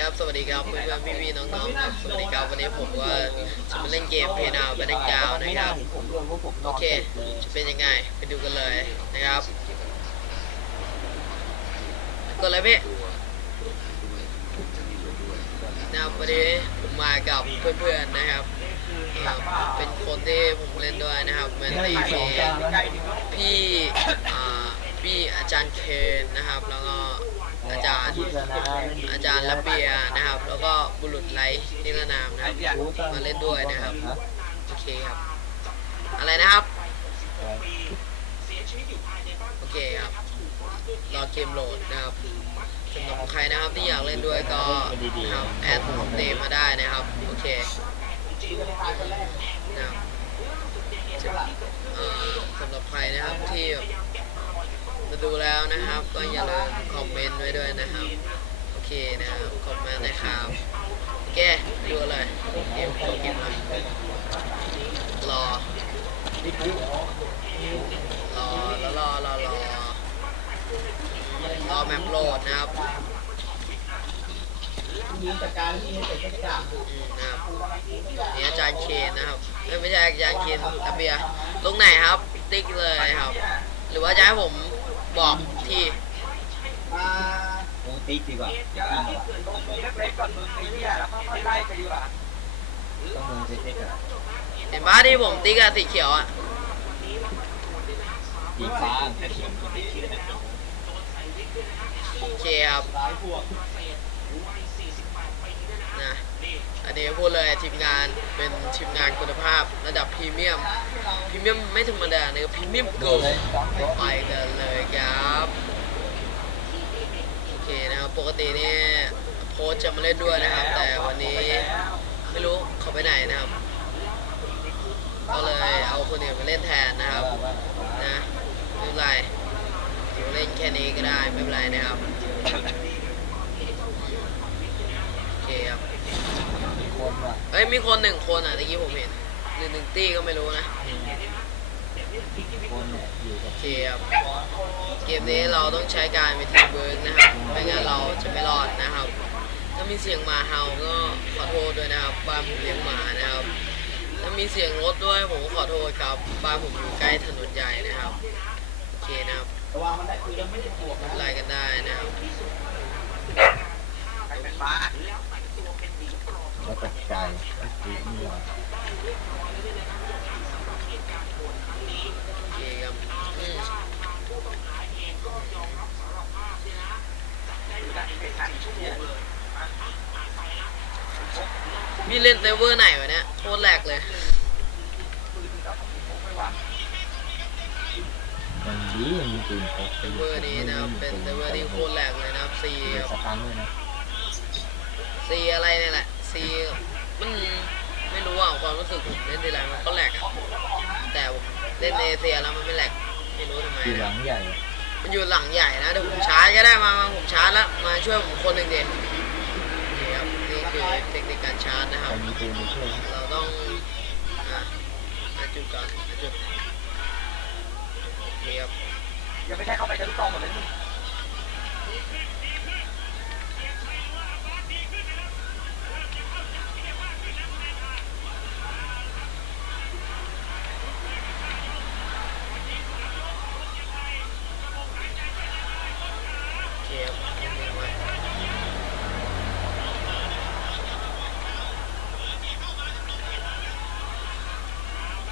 ครับ สวัสดีครับเพื่อนๆพี่ๆน้องๆครับสวัสดีครับวันนี้ผมก็จะมาเล่นเกมเพนาวไปเล่นยาวนะครับโอเคจะเป็นยังไงไปดูกันเลยนะครับกดเลยพี่นะครับวันนี้ผมมากับเพื่อนๆนะครับ เป็นคนที่ผมเล่นด้วยนะครับเมนตีมีพี่อ่าพี่อาจารย์เคนนะครับแล้วก็ อาจารย์ อาจารย์ระเบียนะครับ แล้วก็บุรุษไลท์นิรนามนะครับมาเล่นด้วยนะครับโอเคครับ อะไรนะครับโอเคครับรอเกมโหลดนะครับสำหรับใครนะครับที่อยากเล่นด้วยก็นะครับแอดเนมมาได้นะครับโอเคนะครับสำหรับใครนะครับที่ ดูแล้วนะครับ ก็อย่าลืมคอมเมนต์ไว้ด้วยนะครับ โอเคนะครับขอบคุณมากนะครับโอเคดูเลยเกมจบเกมเลยรอรอแล้วรอรอรอรอแมปโหลดนะครับนี่อางอืมนะครับนี่อาจารย์เคนนะครับไม่ใช่อาจารย์เคนระเบียร์ตรงไหนครับ ติ๊กเลยครับ หรือว่าจะให้ผม บอกที่มาโอ้ติ๊กดีกว่าอย่าอ้างหรอกต้องเมืองเล็กๆอะเห็นปะที่ผมติ๊กอะสีเขียวอะสีฟ้าแค่เขียวโอเคครับสายพวกนะ อันนี้พูดเลยทีมงานเป็นทีมงานคุณภาพระดับพรีเมียมพรีเมียมไม่ธรรมดานะครับพรีเมียมโกนเลไปกันเลยครับโอเคนะครับปกตินี่โค้ชจะมาเล่นด้วยนะครับ แต่วันนี้ไม่รู้เขาไปไหนนะครับ ก็เลยเอาคนอื่นมาเล่นแทนนะครับนะไม่เป็นไรเดี๋ยวเล่นแค่นี้ก็ได้ไม่เป็นไรนะครับโอเคครับ คนว่ะเอ้ยมีคนหนึ่งคนอะตะกี้ผมเห็นหรือหนึ่งตี้ก็ไม่รู้นะคนเนี่ยอยู่กับโอเคครับเกมนี้เราต้องใช้การเป็นทีมเวิร์กนะครับไม่งั้นเราจะไม่รอดนะครับ ถ้ามีเสียงหมาเห่าก็ขอโทษด้วยนะครับบ้านผมเลี้ยงหมานะครับ ถ้ามีเสียงรถด้วยผมก็ขอโทษครับบ้านผมอยู่ใกล้ถนนใหญ่นะครับโอเคนะครับระวังมันได้คือยังไม่ได้บวกนะไล่กันได้นะครับ นี่หรอโอเคครับอืมพี่เล่นเซเวอร์ไหนวะเนี่ยโคตรแหลกเลย มันดีมีปืนพกไปเวอร์นี้นะครับเป็นเซเวอร์ที่โคตรแหลกเลยนะครับซีเดี๋ยวสตันด้วยนะซีอะไรเนี่ยแหละซี มันไม่รู้อะความรู้สึกผมเล่นทีไรมันก็แหลกอะแต่ผมเล่นในเอเซียแล้วมันไม่แหลกไม่รู้ทำไมอยู่หลันะงใหญ่ มันอยู่หลังใหญ่นะเดี๋ยวผมชาร์จก็ได้มามาผมชาร์จแล้วมาช่วยผมคนหนึ่งเดีนี่ครับนี่คือเทคนิคการชาร์จนะคใครัรบ มีปืนไปช่วยเราต้องอะหาจุดก่อนหาจุดนี่ครับยังไม่ใช่เข้าไปจะลูกกองหมดเลยโอเคครับเอามือมา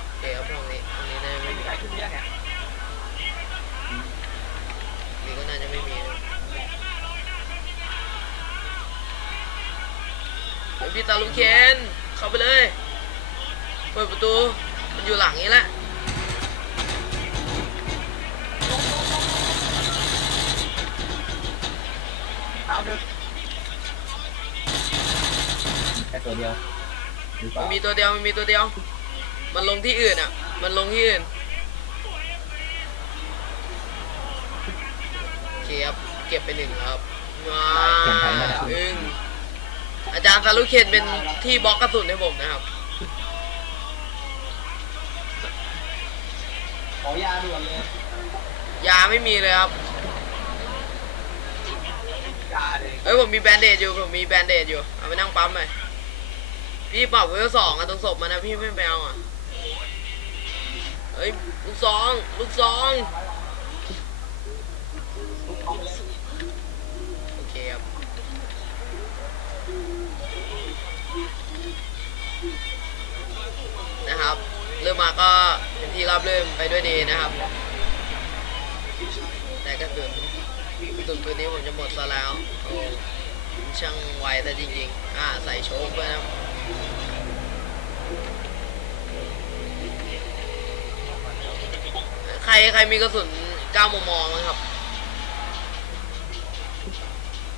โอเคครับตรงนี้ตรงนี้น่าจะไม่มี ใหญ่ขึ้นเยอะเนี่ย นี่ก็น่าจะไม่มีนะเฮ้ย พี่ตาลุงเคนเข้าไปเลย เปิดประตู มันอยู่หลังนี้แหละเอาดึกแค่ตัวเดียวหรือเปมัล่านมีตัวเดียวมันมีตัวเดียว มันลงที่อื่นอะ มันลงที่อื่นโอเคครับเก็บไปหนึ่งครับว้าวอึ้ง อาจารย์ซารุเคนเป็นที่บล็อกกระสุนให้ผมนะครับ ขอยาด่วนเลยยาไม่มีเลยครับ ยาเลยเฮ้ยผมมีแบนเดจอยู่ผมมีแบนเดจอยู่เอาไปนั่งปั๊มหน่อยพี่ปรับเวลสองอะตรงศพมันนะพี่ไม่ไปเอาอะเฮ้ยลูกซองลูกซองโอเคครับ นะครับ เริ่มมาก็เป็นที่รับเริ่มไปด้วยดีนะครับ แต่กระสุนกระสุนปืนนี้ผมจะหมดซะแล้วโอ้ช่างไวแต่จริงๆ อ่าใส่โชคด้วยนะครับใครใครมีกระสุน9มมมั้งครับ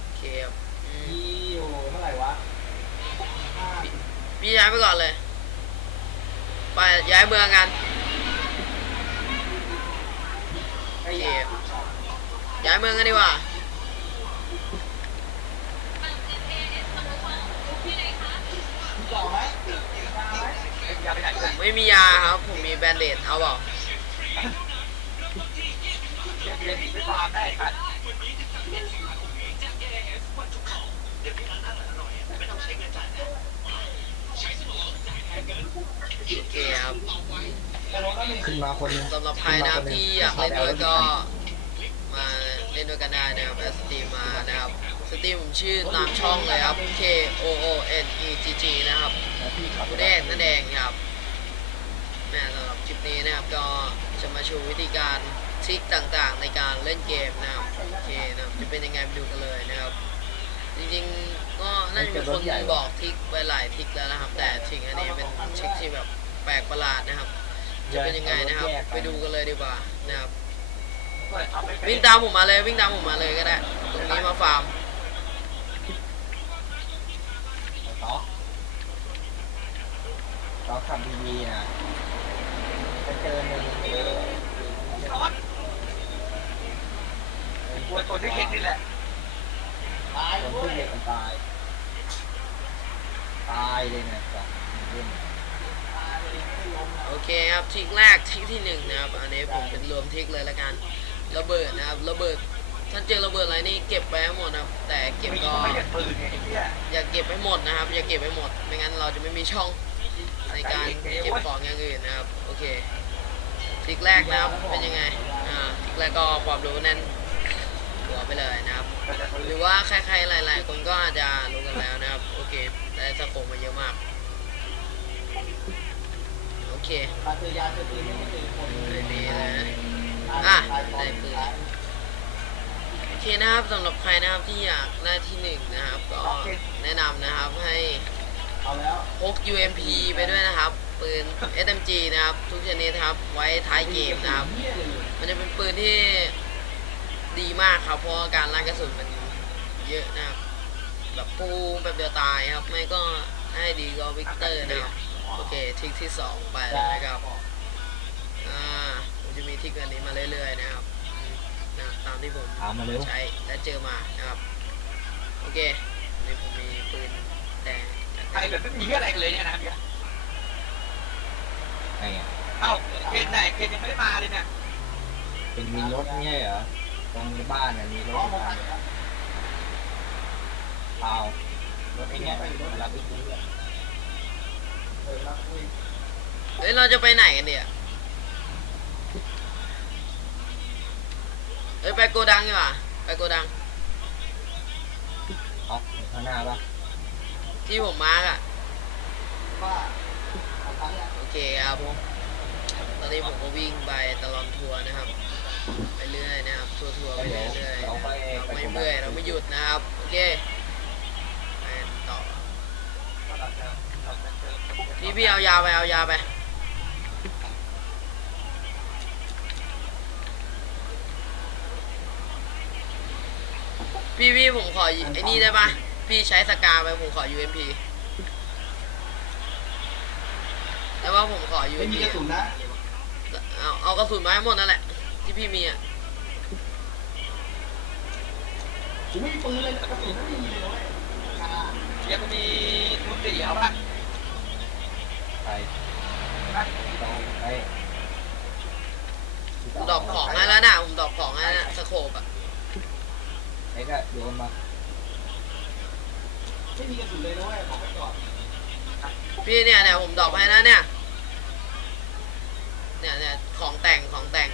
โอเคครับอืมที่อยู่เท่าไหร่วะห้าพี่ย้ายไปก่อนเลย ไปย้ายเมืองกันโอเคย้ายเมืองกันดีกว่าต่อไหมไม่มียาครับ ผมมีแบนเดดเอาเปล่ โอเคครับขึ้นมาคนสำหรับใครนะครับที่อยากเล่นด้วยก็มาเล่นด้วยกันได้นะครับแอดสตรีมมานะครับสตรีมผมชื่อตามช่องเลยครับ K O O N E G G นะครับคุณเดชนั่นเองครับแม่สำหรับคลิปนี้นะครับก็จะมาโชว์วิธีการทริคต่างๆ ในการเล่นเกมนะครับโอเคนะครับจะเป็นยังไงไปดูกันเลยนะครับ จริงๆก็น่าจะมีคนบอกทริคไปหลายทริคแล้วนะครับ แต่ทริคอันนี้เป็นทริคที่แบบ แปลกประหลาดนะครับ จะเป็นยังไงนะครับ ไปดูกันเลยดีกว่านะครับเปิดเอาไปวิ่งตามผมมาเลยวิ่งตามผมมาเลยก็ได้ ตรงนี้มาฟาร์มต่อต่อขับดีๆนะจะเจอหนึ่งเออช้อนตัวตัวที่เห็นนี่แหละ ตายคนที่เด็กมันตาย ตายเลยนะจ๊ะเรื่อง โอเคครับทริคแรกทริคที่หนึ่งนะครับอันนี้ผมเป็นรวมทริคเลยละกันระเบิดนะครับระเบิดถ้าเจอระเบิดอะไรนี่เก็บไปให้หมดนะครับ แต่เก็บไม่ก็ไม่เห็นปืนไงไอ้เหี้ยอย่าเก็บให้หมดนะครับ อย่าเก็บให้หมดไม่งั้นเราจะไม่มีช่องในการเก็บของอย่างอื่นนะครับโอเคทริคแรกนะครับเป็นยังไงอ่าทริคแรกก็ความรู้แน่นหัวไปเลยนะครับ หรือว่าใครๆหลาย ๆ คนก็อาจจะรู้กันแล้วนะครับโอเคได้สโคปมาเยอะมากโอ เคการซื้อยนี่นคนเลยดีเลยอะได้ปืนโอเคนะครับสำหรับใครนะครับที่อยากได้ที่หนึ่งนะครับ ก็แนะนำนะครับให้พก UMP ไปด้วยนะครับปืน SMG นะครับ ทุกชนิดครับไว้ท้ายเกมนะครับ มันจะเป็นปืนที่ดีมากครับเพราะการลั่นกระสุนมันเยอะนะครับ แบบปูแบบเดียวตายครับ ไม่ก็ให้ดีก็วิกเตอร์นะครับ โอเคทริกที่สองไปแล้วนะครับ อ่าผมจะมีทริกอันนี้มาเรื่อยๆนะครับอืมนะครับตามที่ผมถามมาเร็วใช้และเจอมานะครับ โอเคนี่ผมมีปืนแต่ใครแบบไม่มีเหี้ยอะไรกันเลยเนี่ยนะเนี่ยไงอะเอ้าเกณฑ์ไหนเกณฑ์ยังไม่ได้มาเลยเนี่ยเป็นมีรถไม่ใช่เหรอตรงบ้านน่ะมีรถอยู่คันเดียวเปล่ารถไอ้เนี่ยไปรับไปซื้ออะ เออรับคุยเฮ้ยเราจะไปไหนกันเนี่ยเอ้ยไปโกดังดีกว่าไปโกดังเอาข้างหน้าปะที่ผมมาร์กอะว่าเอาครั้งแรกโอเคครับผมตอนนี้ผมก็วิ่งไปตลอดทัวร์นะครับ ไปเรื่อยนะครับทัวร์ทัวร์ไปเรื่อยๆนะครับเราไม่เบื่อเราไม่หยุดนะครับ โอเคไปต่อ พี่พี่เอายาไปเอายาไป พี่พี่ผมขอไอ้นี่ได้ปะพี่ใช้สกาไปผมขอ UMP แต่ว่าผมขอ ไม่ UMP มีกระสุนนะเอาเอากระสุนมาให้หมดนั่นแหละ ที่พี่มีอะ ผมไม่มีปืนเลยนะกระสุนไม่มีเลยเว้ยยังมีคุณตีเอาป่ะไปต้องไป ผมดรอปของให้แล้วนะผมดรอปของให้นะสโคปอะไอ้ก็โยนมาไม่มีกระสุนเลยด้วยบอกไปก่อนพี่เนี่ยเนี่ยผมดรอปให้นะเนี่ย เนี่ยเนี่ยของแต่งของแต่ง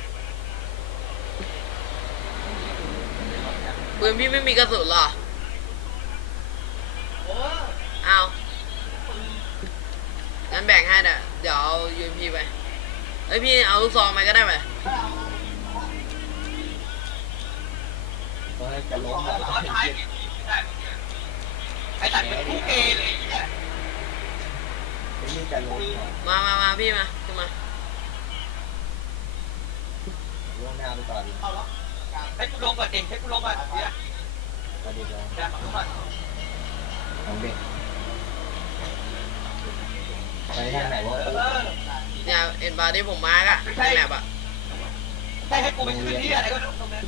ปืนพี่ไม่มีกระสุนเหรอ เออเอา งั้นแบ่งให้เดี๋ยเดี๋ยวเอายูนพีไปเอ้ยพี่เอาลูกซองมาก็ได้ไหมตอนแรกจะล้มขอแล้วขอท้ายไอ้ตัดเป็นคู่เกย์เลยเนี่ยไอ้นี่จะมามามาพี่มาขึ้นมาล่วงหน้าไปก่อนให้กูลงก่อนเองให้กูลงก่อนเดี๋ยวประเดี๋ยวเดี๋ยวขอลงก่อนของเด็ก ไปทางไหนวะเนี่ยเอ็นบาร์ที่ผมมาร์กอะในแมปอะให้ให้กูไปขึ้นที่อะไรก็ตรงนั้น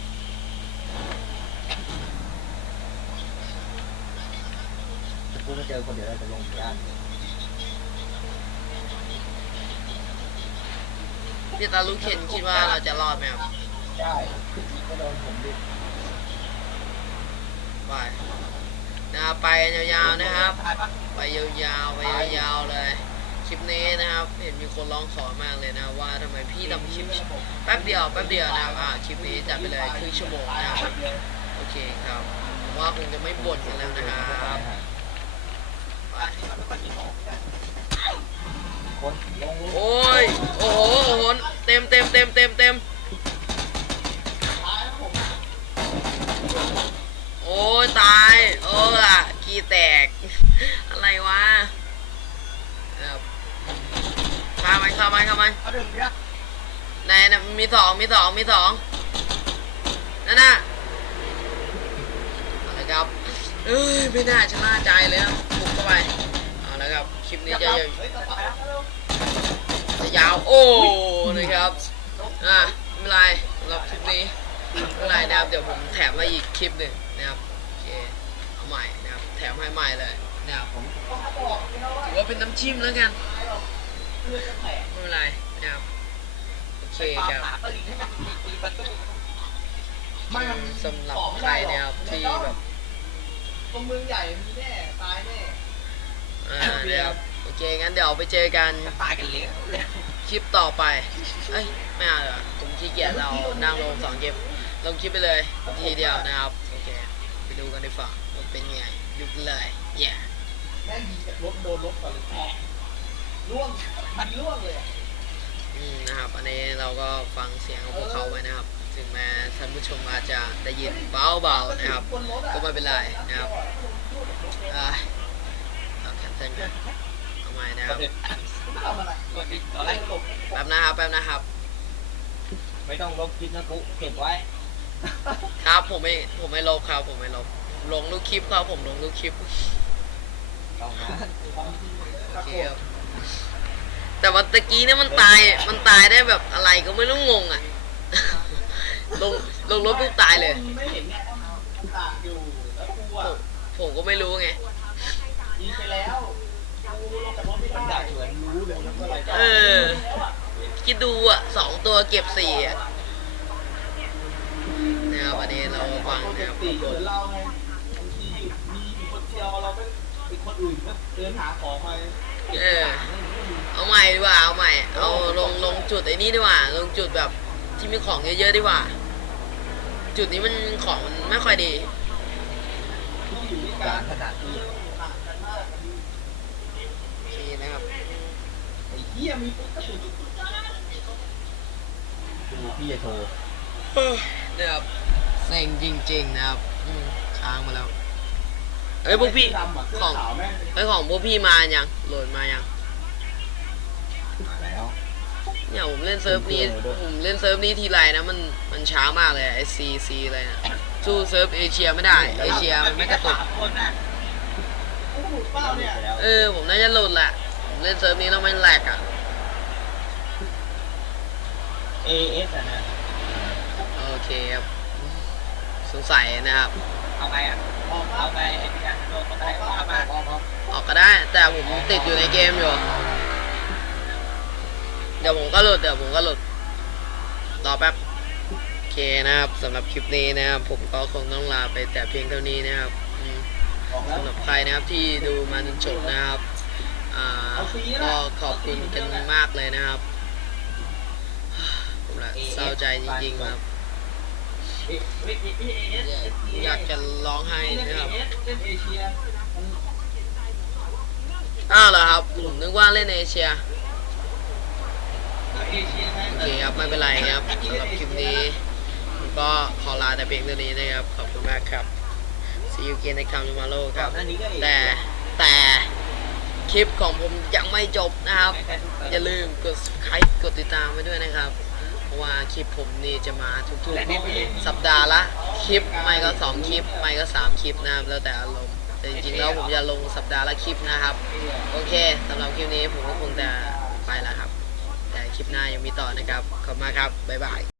กูมาเจอคนเดียวเราจะลงยากพี่ตาลูกเคนคิดว่าเราจะรอดไหมครับได้ก็โดนผมดิไปนะไปยาวๆนะครับ ไปยาวๆไปยาวๆเลย คลิปนี้นะครับ เห็นมีคนร้องขอมากเลยนะว่าทำไมพี่ทำคลิปแป๊บเดียวแป๊บเดียวนะครับอ่าคลิปนี้จัดไปเลยครึ่งชั่วโมงนะครับโอเคครับผมว่าคงจะไม่บ่นกันแล้วนะครับโอ้ยโอ้โหโอ้โหเต็มเต็มเต็มเต็มเต็มโอ้ยตายโอ้ล่ะกีแตก อะไรวะนะครับ เข้ามันเข้ามันเข้ามันเอาดึงเนี่ยไหนนะมีสองมีสองมีสองนั่นน่ะเอาละครับเอ้ยไม่น่าชะล่าใจเลยนะบุกเข้าไปเอาละครับคลิปนี้จะยาวจะยาวโอ้นะครับอะไม่เป็นไรสำหรับคลิปนี้ไม่เป็นไรนะครับเดี๋ยวผมแถมมาอีกคลิปหนึ่งนะครับโอเคเอาใหม่นะครับแถมให้ใหม่เลยนะครับผมถือว่าเป็นน้ำจิ้มแล้วกัน ไม่เป็นไรนะครับโอเคปาครับ ไม่มันสำหรับใครเนี่ยครับที่แบบตรงเมืองใหญ่มีแน่ตายแน่อ่าเนี่ยครับโอเคงั้นเดี๋ยวไปเจอกันตายกันเลยคลิปต่อไปเอ้ยไม่เอาเลยผมขี้เกียจเรานั่งลงสองเกมลงคลิปไปเลยทีเดียวนะครับโอเคไปดูกันดีกว่าว่าเป็นไงดูกันเลยเย้แม่งยิงจากรถโดนรถก่อนเลยแอะ ล่วงมันล่วงเลยอะอืมนะครับอันนี้เราก็ฟังเสียงของพวกเขาไว้นะครับ ถึงแม้ท่านผู้ชมอาจจะได้ยินเบาๆนะครับบนรถอะก็ไม่เป็นไรนะครับอ่าเอาแคนเซิลกันเอาใหม่นะครับ ทำอะไรกดอีกอะไรหลบแป๊บนะครับแป๊บนะครับ ไม่ต้องลบคลิปนะกูเก็บไว้ ครับผมไม่ผมไม่ลบครับผมไม่ลบลงทุกคลิปครับผมลงทุกคลิปต้องนะ โอเคครับ แต่ว่าตะกี้เนี่ยมันตาย มันตายได้แบบอะไรก็ไม่รู้งงอะ ลงลงรถปุ๊บตายเลย ผมก็ไม่รู้ไงเออ คิดดูอะสองตัวเก็บสี่อะนะครับอันนี้เราฟังนะครับเหมือนเราไงบางทีมีคนเดียวเราเป็นคนอื่นก็เดินหาของมา เก็บของไม่มีเอาใหม่ดีกว่า เอาใหม่ เอาลงลงจุดไอ้นี่ดีกว่า ลงจุดแบบที่มีของเยอะๆดีกว่า จุดนี้มันของมันไม่ค่อยดีที่อยู่ด้วยกันขนาดนี้ต่างกันมากโอเคนะครับไอ้เหี้ยมีกระสุนดูพี่จะโทรนะครับเซ็งจริงๆนะครับอืมค้างมาแล้วเอ้ยพวกพี่ดำอะเสื้อของ ขาวแม่งเอ้ยของพวกพี่มายังโหลดมายังมาแล้วเนี่ยผมเล่นเซิร์ฟนี้ผมเล่นเซิร์ฟนี้ทีไรนะมันมันช้ามากเลยไอซีซีอะไรนะสู้เซิร์ฟเอเชียไม่ได้เอเชียมันไม่กระตุกสามคนน่ะกูหลุดเป้าเนี่ยเออผมน่าจะหลุดแหละผมเล่นเซิร์ฟนี้แล้วมันแหลกอะเอเอสอะนะโอเคครับสงสัยนะครับเอาไงอะออกเอาไงไอ้ที่การโดนคนไหนเออกก็ได้ แต่ผมติดอยู่ในเกมอยู่ เดี๋ยวผมก็หลุด เดี๋ยวผมก็หลุด รอแป๊บ โอเคนะครับสำหรับคลิปนี้นะครับ ผมก็คงต้องลาไปแต่เพียงเท่านี้นะครับสำหรับใครนะครับที่ดูมาจนจบนะครับก็ขอบคุณกันมากเลยนะครับผมละเศร้าใจจริงๆครับ อเอเอเอเอสอยากจะร้องไห้เล่นนะครับเอสเล่นเอเชียอ้าวเหรอครับผมนึกว่าเล่นเอเชียเอเชียไงโอเคครับไม่เป็นไรครับสำหรับคลิปนี้ผมก็ขอลาแต่เพียงเท่านี้นะครับ ขอบคุณมากครับ see you again next time tomorrow ครับ แต่แต่คลิปของผมยังไม่จบนะครับ อย่าลืมกด subscribe กดติดตามไปด้วยนะครับเพราะ ว่าคลิปผมนี่จะมาทุกๆ สัปดาห์ละคลิปไม่ก็ 2 คลิป ไม่ก็ 3 คลิปนะครับ แล้วแต่อารมณ์ แต่จริงๆแล้วผมจะลงสัปดาห์ละคลิปนะครับ โอเคสำหรับคลิปนี้ผมก็คงจะไปแล้วครับ แต่คลิปหน้ายังมีต่อนะครับ ขอบคุณมากครับ บ๊ายบาย